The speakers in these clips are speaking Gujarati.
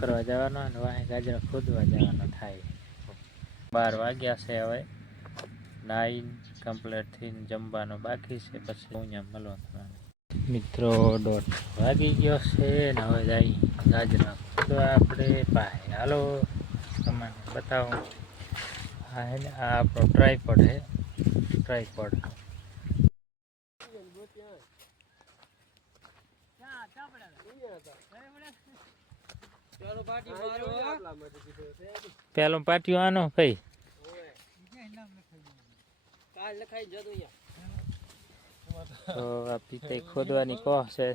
કરવા જવાનો અને વાહે ગાજરા ખોદવા જવાનો થાય. 12 વાગ્યા છે હવે. નાઈન કમ્પ્લીટ થઈને જમવાનું બાકી છે, પછી અહીંયા મળવાનું. મિત્રો 1:30 વાગી ગયો છે ને હવે જાય ગાજરા ખોદવા આપણે પાસે. હાલો તમને બતાવું. હા હે ને આ આપણો ટ્રાયપોડ છે. ટ્રાયપોડ પેલો પાટિયો આનો ભાઈ તો આ પીતે ખોદવાની કોહ છે.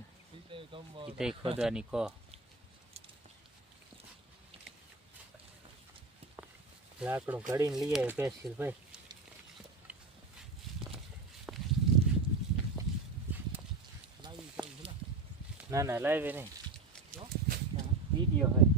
પીતે ખોદવાની કોહ લાકડું ઘડીને લઈ આવે પેશિલ ભાઈ. ના ના લાવે નહીં, વિડીયો ભાઈ.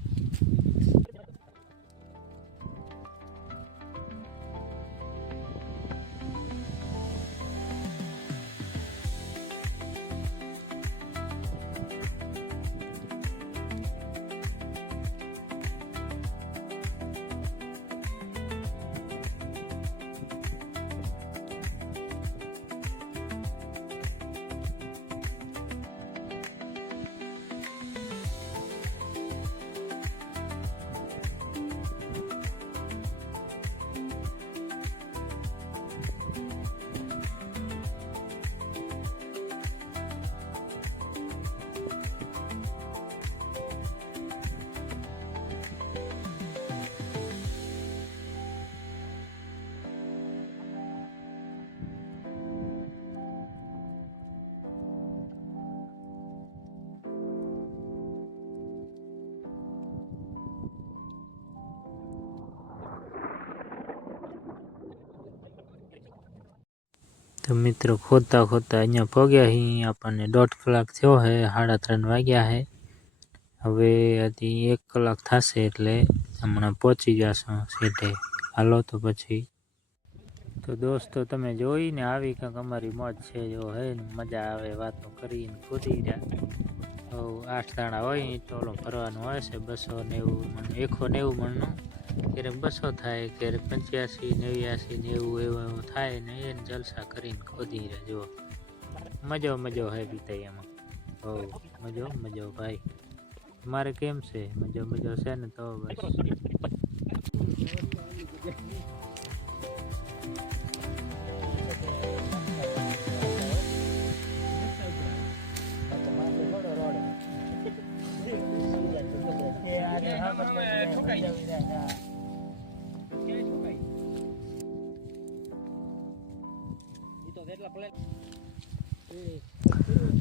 તો મિત્રો ખોદતા ખોદતા અહીંયા પગ્યા હી. આપણને 1.5 કલાક થયો હે. 3:30 વાગ્યા હે. હવે હજી 1 કલાક થશે એટલે હમણાં પહોંચી જશું સીધે. હાલો તો પછી. તો દોસ્તો તમે જોઈને આવી કંઈક અમારી મોજ છે. જો હે ને મજા આવે વાતો કરીને ખોદી રહ્યા. 8 દાણા હોય તો ઓલો ભરવાનું હોય છે. 290 મણ, 190 મણનું. ક્યારેક 200 થાય, ક્યારેક 85, 89, 90 એવું થાય ને એને જલસા કરીને ખોદી રહ્યા. જો મજો હે બીતા એમાં. મજો ભાઈ. તમારે કેમ છે? મજો છે ને? તો બસ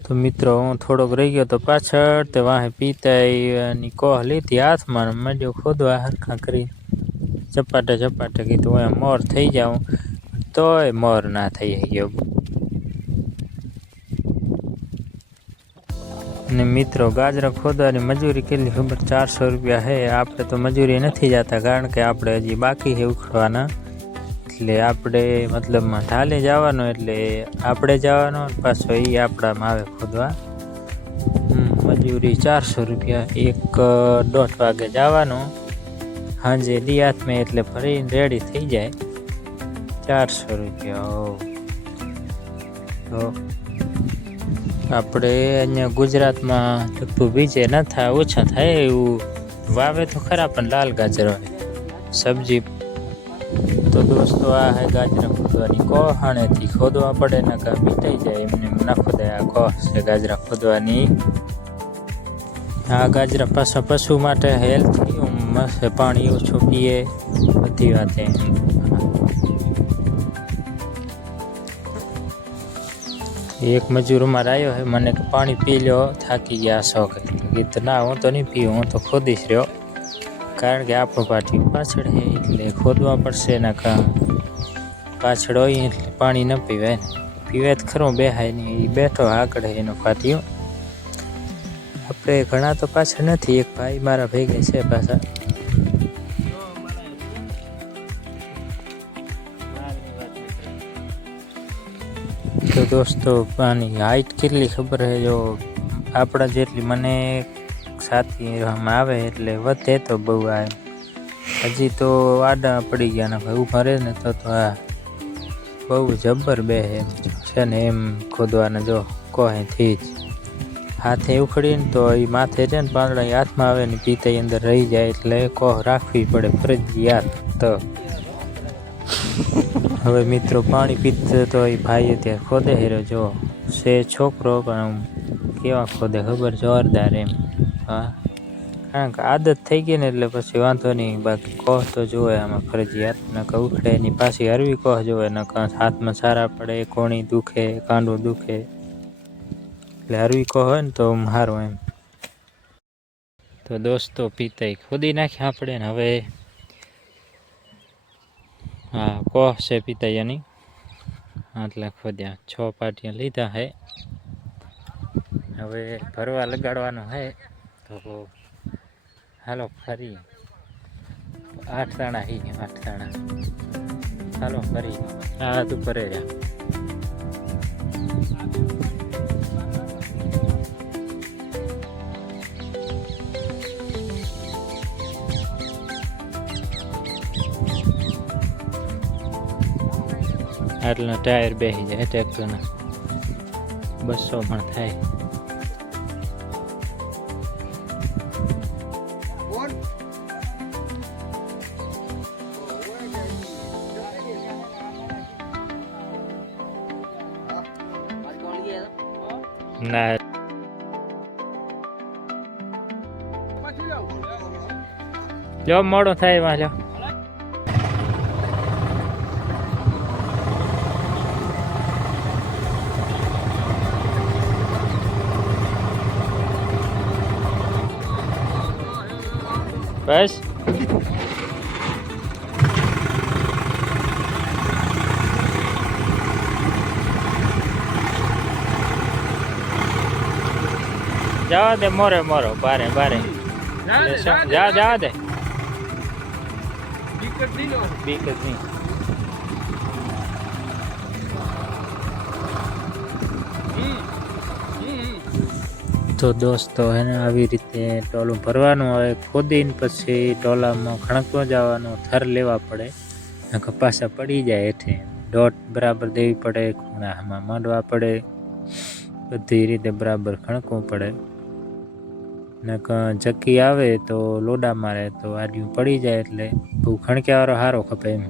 તો મિત્રો હું થોડોક રહી ગયો તો પાછળ તે વાહે પીતાની કોહ લીધી હાથમાં. મજો ખોદવા હરખા કરી ચપાટે કીધું એમ મોર થઈ જાઉં, તોય મોર ના થઈ ગયો. ને મિત્રો ગાજરા ખોદવાની મજૂરી કેટલી ખબર? 400 રૂપિયા હે. આપણે તો મજૂરી નથી જતા કારણ કે આપણે હજી બાકી છે ઉખડવાના. એટલે આપણે મતલબમાં ઢાલે જવાનું, એટલે આપણે જવાનું પાછો એ આપણામાં આવે ખોદવા. મજૂરી 400 રૂપિયા. 1-1:30 વાગે જવાનું, સાંજે દિયાતમાં એટલે ભરીને રેડી થઈ જાય. 400 રૂપિયા. તો આપણે અહીંયા ગુજરાતમાં લગભગ બીજે ન થાય, ઓછા થાય એવું. વાવે તો ખરા પણ લાલ ગાજર હોય સબ્જી. તો દોસ્તો આ હે ગાજરા ખોદવાની કોહ. હાણેથી ખોદવા પડે ને કાં મીટાઈ જાય એમને ના ખોદાય. આ કોહ છે ગાજરા ખોદવાની. આ ગાજરા પાછા પશુ માટે હેલ્થી મસ્ત, પાણી ઓછું પીએ, બધી વાતે. એક મજૂર અમારે આવ્યો હે, મને કે પાણી પી લો, થાકી ગયા છો. કીધું ના હું તો નહીં પીવું, હું તો ખોદીશ રહ્યો. કારણ કે આપણું પાટિયું પાછળ છે એટલે ખોદવા પડશે. ને કાં પાછળ હોય એટલે પાણી ન પીવાય ને. પીવાય તો ખરું, બેહાય નહીં. એ બેઠો આગળ એનો પાટિયું. આપણે ઘણા તો પાછળ નથી. એક ભાઈ મારા ભેગા છે પાછા. તો દોસ્તો આની હાઈટ કેટલી ખબર છે? જો આપણા જેટલી, મને સાથીમાં આવે એટલે વધે તો બહુ આ હજી તો આડા પડી ગયા ને ભાઈ ઊભા રહે ને તો આ બહુ જબ્બર બે એમ છે ને એમ ખોદવાને જો કોહેથી જ હાથે ઉખડીને તો એ માથે છે ને પાંદડા હાથમાં આવે ને પીતાઈ અંદર રહી જાય એટલે કોહ રાખવી પડે ફરજિયાત. તો હવે મિત્રો પાણી પીતે તો એ ભાઈ અત્યારે ખોદે હેરો જો છે છોકરો પણ કેવા ખોદે ખબર જોરદાર એમ. હા કારણ કે આદત થઈ ગઈ ને એટલે પછી વાંધો નહીં, બાકી કોહ તો જોવે આમાં ફરજિયાત નકા ઉખડે એની પાછી હરવી કોહ જોવે નકા હાથમાં સારા પડે, કોણી દુખે, કાંડો દુખે એટલે હરવી કોહ હોય ને તો સારું એમ. તો દોસ્તો પીતાઈ ખોદી નાખ્યા આપણે ને હવે હા કોહ છે પીતાઈ એની આટલા ખોદ્યા 6 પાટિયા લીધા હે. હવે ભરવા લગાડવાનું હે તો હાલો ફરી 8 દાણા હી 8 દાણા હાલો ફરી આ તું કરે જા. આટલા ટાયર બેસી જાય ટ્રેક્ટરના 200 પણ થાય. ના જો મોડો થાય એમાં જો બસ જવા દે મોરે મોરો બારે બારે જવા દે બીક જ નહીં. તો દોસ્તો એને આવી રીતે ટોલું ભરવાનું આવે ખોદીને પછી ટોલામાં ખણકવા જવાનું, થર લેવા પડે કપાસા પડી જાય હેઠે, ડોટ બરાબર દેવી પડે, ખૂણામાં માંડવા પડે, બધી રીતે બરાબર ખણકવું પડે. ને ચક્કી આવે તો લોડા મારે તો આડિયું પડી જાય એટલે બહુ ખણક્યાવાળો સારો ખપે એમ.